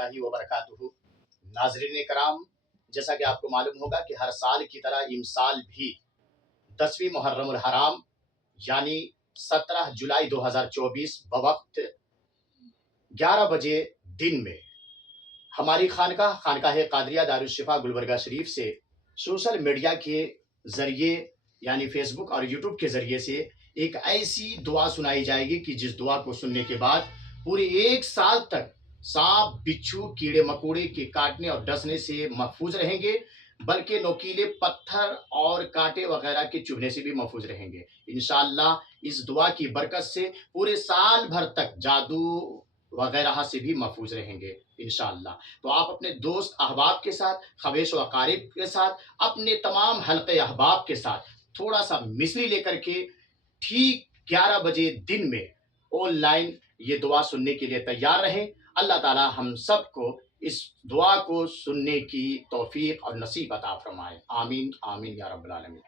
اللہ وبرکاتہ۔ ناظرین کرام، جیسا کہ آپ کو معلوم ہوگا کہ ہر سال کی طرح امسال بھی 10ویں محرم الحرام یعنی 17 جولائی 2024 بوقت 11 بجے دن میں ہماری خانقاہ قادریہ دارالشفا گلبرگہ شریف سے سوشل میڈیا کے ذریعے یعنی فیس بک اور یوٹیوب کے ذریعے سے ایک ایسی دعا سنائی جائے گی کہ جس دعا کو سننے کے بعد پورے 1 سال تک سانپ بچھو کیڑے مکوڑے کے کاٹنے اور ڈسنے سے محفوظ رہیں گے، بلکہ نوکیلے پتھر اور کانٹے وغیرہ کے چبھنے سے بھی محفوظ رہیں گے انشاءاللہ۔ اس دعا کی برکت سے پورے سال بھر تک جادو وغیرہ سے بھی محفوظ رہیں گے انشاءاللہ۔ تو آپ اپنے دوست احباب کے ساتھ، خویش و اقارب کے ساتھ، اپنے تمام حلقے احباب کے ساتھ تھوڑا سا مصری لے کر کے ٹھیک 11 بجے دن میں آن لائن یہ دعا سننے کے لیے تیار رہیں۔ اللہ تعالی ہم سب کو اس دعا کو سننے کی توفیق اور نصیب عطا فرمائے، آمین آمین یا رب العالمین۔